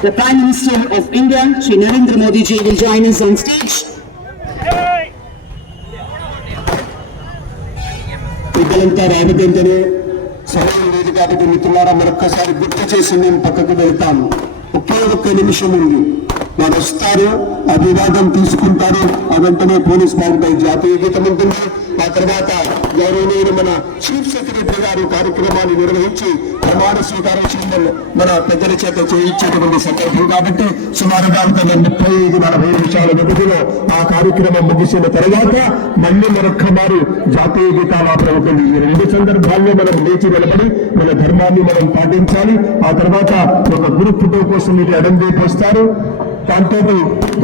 the Prime Minister of India, Shri Narendra Modi ji, will join us on stage. పెద్దలంతా రాబోతుంటేనే సమయం లేదు కాబట్టి మిత్రులారా మరొక్కసారి గుర్తు చేసి మేము పక్కకు వెళ్తాము ఒకే ఒక్క నిమిషం ఉంది వారు వస్తారు అభివాదం తీసుకుంటారు. ఆ వెంటనే పోలీస్ వారిపై జాతీయ గీతం ఉంటుంది. ఆ తర్వాత గౌరవనీయులు మన చీఫ్ సెక్రటరీ గారు కార్యక్రమాన్ని నిర్వహించి ప్రమాణ స్వీకారం చేయడం మన పెద్దల చేత చేయించేటువంటి సందర్భం కాబట్టి సుమారుగా ఒక ముప్పై ఐదు నలభై నిమిషాల వ్యవధిలో ఆ కార్యక్రమం ముగిసిన తర్వాత మళ్ళీ మరొక్క మారు జాతీయ గీతాలాపన ఉంటుంది ఈ రెండు సందర్భాల్లో మనం లేచి నిలబడి మన ధర్మాన్ని మనం పాటించాలి. ఆ తర్వాత ఒక గ్రూప్ ఫోటో కోసం మీరు ఎడందేపు వస్తారు. దాంతో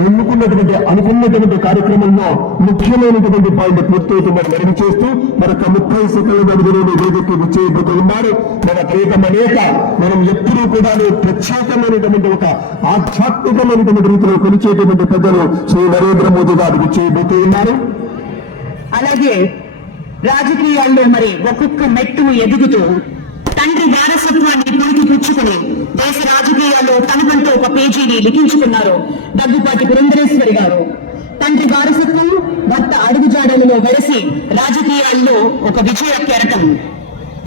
ఎన్నుకున్నటువంటి అనుకున్నటువంటి కార్యక్రమంలో ముఖ్యమైనటువంటి పాయింట్ పూర్తవుతుందని మనవి చేస్తూ మరొక ముప్పై సెకండ్ల వ్యవధిలో వేదిక విచ్చేయబోతూ ఉన్నారు. మన ప్రేతం అనేక మనం ఎప్పుడూ కూడా ప్రత్యేకమైనటువంటి ఒక ఆధ్యాత్మికమైనటువంటి రీతిలో కొలిచేటువంటి పెద్దలు శ్రీ నరేంద్ర మోదీ గారు విచ్చేయబోతూ ఉన్నారు. అలాగే రాజకీయాల్లో మరి ఒక్కొక్క మెట్టు ఎదుగుతూ తండ్రి వారసత్వాన్ని పురికి పుచ్చుకుని దేశ రాజకీయాల్లో తనకంటూ ఒక పేజీని లిఖించుకున్నారు దగ్గుపాటి పురంధరేశ్వరి గారు. తండ్రి వారసత్వం భర్త అడుగుజాడలలో వెలసి రాజకీయాల్లో ఒక విజయ కెరటం.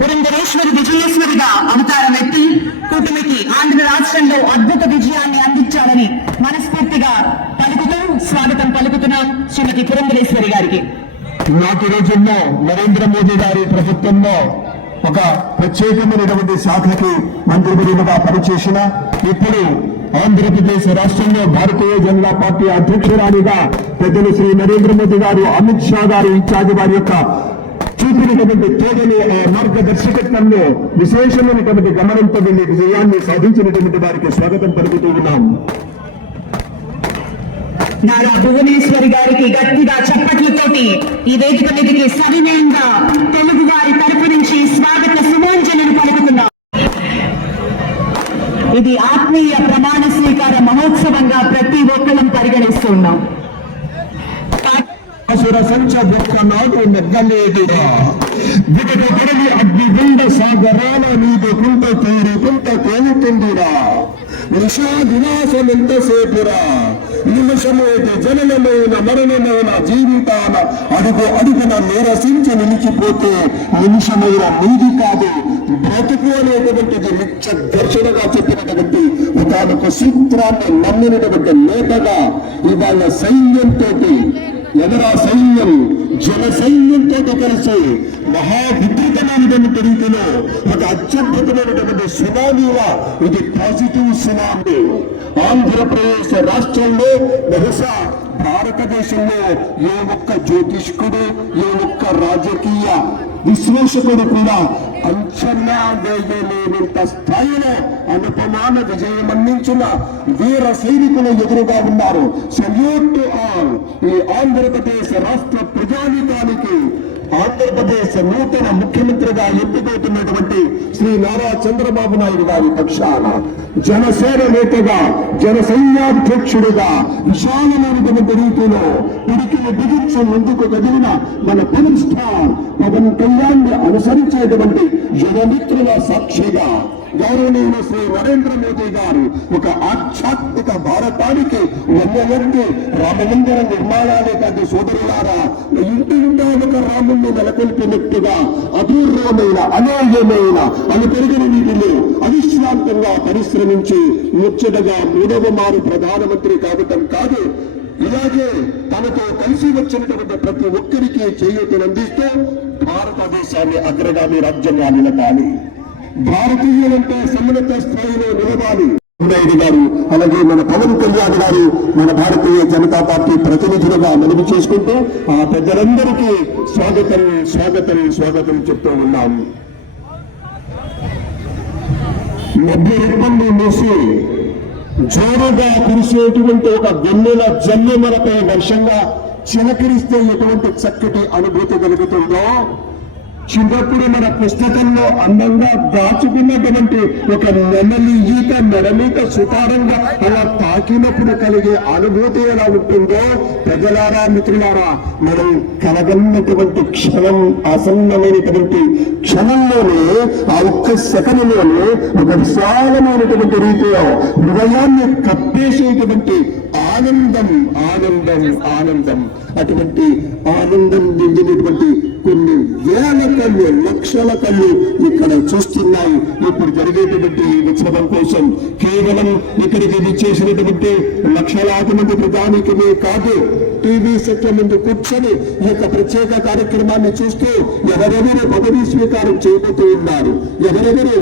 పురంధరేశ్వరి విజయేశ్వరిగా అవతారం ఎత్తి కూటమికి ఆంధ్ర రాష్ట్రంలో అద్భుత విజయాన్ని అందించారని మనస్ఫూర్తిగా పలుకుతూ స్వాగతం పలుకుతున్నాం శ్రీమతి పురంధరేశ్వరి గారికి. నాటి రోజుల్లో నరేంద్ర మోదీ గారి ప్రభుత్వంలో ఒక ప్రత్యేకమైనటువంటి శాఖకి మంత్రివర్యులుగా పనిచేసిన ఇప్పుడు ఆంధ్రప్రదేశ్ రాష్ట్రంలో భారతీయ జనతా పార్టీ అధ్యక్షురాలిగా పెద్దలు శ్రీ నరేంద్ర మోదీ గారు అమిత్ షా గారు ఇన్ఛార్జ్ వారి యొక్క చూపినటువంటి తోడని ఆ మార్గదర్శకత్వంలో విశేషమైనటువంటి గమనంతో వెళ్ళి విజయాన్ని సాధించినటువంటి వారికి స్వాగతం పలుకుతూ ఉన్నాం. నారా భువనేశ్వరి గారికి గట్టిగా చప్పట్లతోటి ఈ వేదిక మీదకి సవినయంగా తెలుగు వారి తరపు నుంచి స్వాగత సుమోంజలను పలుకుతున్నాం. ఇది ఆత్మీయ ప్రమాణ స్వీకార మహోత్సవంగా ప్రతి ఒక్కరం పరిగణిస్తున్నాం అసుర సంచ నాడు నెగ్గలేదుగా వికట పడవి అగ్నిగుండ సాగరాల నీదు కుంట తేరుకుంట తేలుతుందిరా నిషా వినాశం ఎంతసేపురా నిమిషమేటి జననమైన మరణమైన జీవితాన అడుగు అడుగున నిరసించి నిలిచిపోతే నిమిషమైన నీది కాదు. బ్రతుకు అనేటువంటిది నిత్య దర్శనగా చెప్పినటువంటి ఒకనొక సూత్రాన్ని నమ్మినటువంటి నేతగా ఇవాళ సైన్యంతో ఎదరా సైన్యం జన సైన్యంతో కలిసి మహా విద్యుతమైనటువంటి రీతిలో ఒక అత్యద్భుతమైనటువంటి సునామీగా ఇది పాజిటివ్ సునామీ. ఆంధ్రప్రదేశ్ రాష్ట్రంలో బహుశా భారతదేశంలో ఏ ఒక్క జ్యోతిష్కుడు ఏ ఒక్క రాజకీయ విశ్లేషకుడు కూడా అంచనా వేయలేనంత స్థాయిలో అనుపమాన విజయం అందించిన వీర సైనికులు ఎదురుగా ఉన్నారు. సల్యూట్ టు ఆల్ ఈ ఆంధ్రప్రదేశ్ రాష్ట్ర ప్రజానికానికి ఆంధ్రప్రదేశ్ నూతన ముఖ్యమంత్రిగా ఎన్నికవుతున్నటువంటి శ్రీ నారా చంద్రబాబు నాయుడు గారి పక్షాన జనసేన నేతగా జన సైన్యాధ్యక్షుడిగా విశాలమైనటువంటి రీతిలో పిడికిని బిగించి ముందుకు కదిలిన మన పవన్ స్టార్ పవన్ కళ్యాణ్ అనుసరించేటువంటి యువమిత్రుల సాక్షిగా గౌరవనీయులు శ్రీ నరేంద్ర మోదీ గారు ఒక ఆధ్యాత్మిక భారతానికి వెన్నెలంటి రామమందిర నిర్మాణాలే కాదు సోదరులారా ఇంటి నిండా ఒక రాముణ్ణి నెలకొల్పినట్టుగా అదూర్వమైన అనేయమైన అని పెరిగిన వీటిని అవిశ్రాంతంగా పరిశ్రమించి ముచ్చటగా మూడవ మారు ప్రధానమంత్రి కావటం కాదు. ఇలాగే తనతో కలిసి వచ్చినటువంటి ప్రతి ఒక్కరికి చేయూతనందిస్తూ భారతదేశాన్ని అగ్రగామి రాజ్యంగా నిలపాలి. భారతీయులంటే సమున్నత స్థాయిలో నిలవాలి. నాయుడు గారు అలాగే మన పవన్ కళ్యాణ్ గారు మన భారతీయ జనతా పార్టీ ప్రతినిధులుగా మనవి చేసుకుంటూ ఆ పెద్దలందరికీ స్వాగతం స్వాగతం స్వాగతం చెప్తూ ఉన్నాము మధ్య ఇబ్బంది మూసి జోరుగా కురిసేటువంటి ఒక వెన్నెల జన్నెమలపై వర్షంగా చిలకరిస్తే ఎటువంటి చక్కటి అనుభూతి కలుగుతుందో చిన్నప్పుడు మన పుస్తకంలో అందంగా దాచుకున్నటువంటి ఒక నెమలి ఈత మెడమీత సుతారంగా అలా తాకినప్పుడు కలిగే అనుభూతి ఎలా ఉంటుందో ప్రజలారా మిత్రులారా మనం కలగన్నటువంటి క్షణం అసన్నమైనటువంటి క్షణంలోనే ఆ ఒక్క సెకండ్లోనే ఒక విశాలమైనటువంటి రీతిలో హృదయాన్ని కప్పేసేటువంటి ఆనందం ఆనందం ఆనందం. అటువంటి ఆనందం నిండినటువంటి కొన్ని వేల కళ్ళు లక్షల కళ్ళు ఇక్కడ చూస్తున్నాయి. ఇప్పుడు జరిగేటువంటి ఉత్సవం కోసం కేవలం ఇక్కడికి విచ్చేసినటువంటి లక్షలాది మంది ప్రధానికమే కాదు టీవీ సెట్ల ముందు కూర్చొని ఈ యొక్క ప్రత్యేక కార్యక్రమాన్ని చూస్తూ ఎవరెవరు పదవీ స్వీకారం చేయబోతూ ఉన్నారు ఎవరెవరు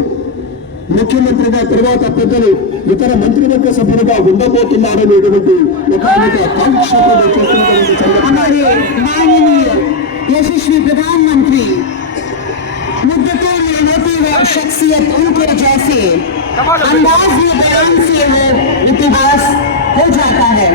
ముఖ్యమంత్రిగా తర్వాత పెద్దలు ఇతర మంత్రివర్గ సభ్యులుగా ఉండబోతున్నారనేటువంటి ఒక కాంక్ష చేస్తున్నటువంటి సందర్భం हमारे माननीय यशस्वी प्रधानमंत्री मुद्दतों में होती हुए शख्सियत उनके जैसे अंदाज में बयान से वो इतिहास हो जाता है